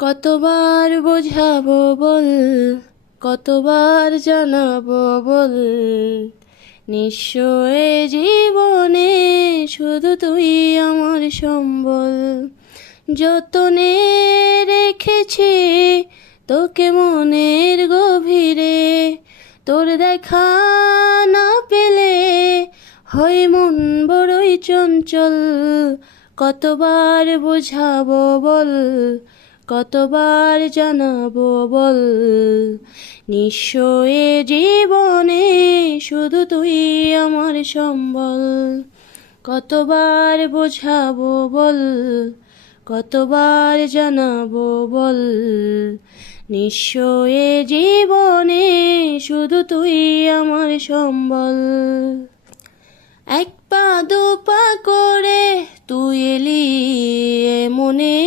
কতবার বোঝাবো বল, কতবার জানাবো বল, নিঃস্ব এ জীবনে শুধু তুই আমার সম্বল। যতনে রেখেছি তোকে মনের গভীরে, তোর দেখা না পেলে হয় মন বড়ই চঞ্চল। কতবার বোঝাবো বল, কতবার জানাবো বল, নিঃস্ব এ জীবনে শুধু তুই আমার সম্বল। কতবার বোঝাবো বল, কতবার জানাবো বল, নিঃস্ব এ জীবনে শুধু তুই আমার সম্বল। এক পা দু পা করে তুই এলি এ মনে,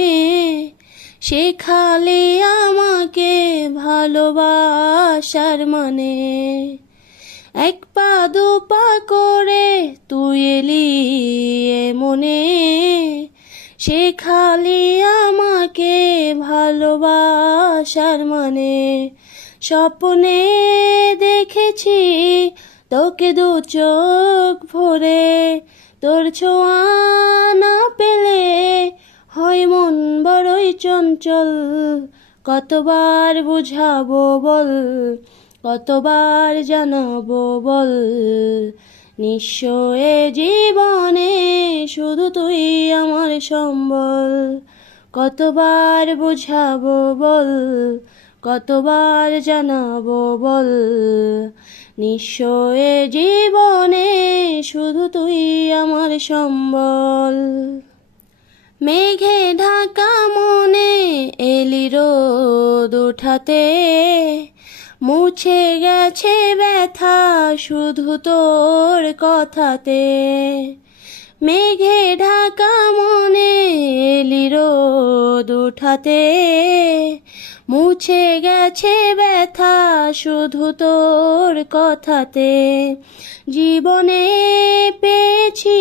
শেখালি আমাকে ভালোবাসার মানে। এক পা দু পা করে তুই এলি এ মনে, শেখালি আমাকে ভালোবাসার মানে। স্বপ্নে দেখেছি তোকে দু চোখ ভরে, তোর ছোঁয়া না পেলে হয় মন বড়ই চঞ্চল। কতবার বুঝাবো বল, কতবার জানাবো বল, নিঃস্ব এ জীবনে শুধু তুই আমার সম্বল। কতবার বুঝাবো বল, কতবার জানাবো বল, নিঃস্ব এ জীবনে শুধু তুই আমার সম্বল। মেঘে ঢাকা মনে এলি রোদ উঠাতে, মুছে গেছে ব্যথা শুধু তোর কথাতে। মেঘে ঢাকা মনে এলি রোদ উঠাতে, মুছে গেছে ব্যথা শুধু তোর কথাতে। জীবনে পেয়েছি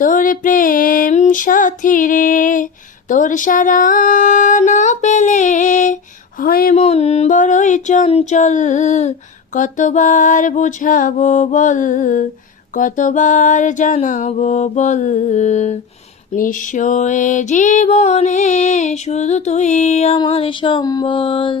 তোর প্রেম সাথী রে, তোর সারা না পেলে হয় মন বড়ই চঞ্চল। কতবার বুঝাবো বল, কতবার জানাবো বল, নিঃস্ব এ জীবনে শুধু তুই আমার সম্বল।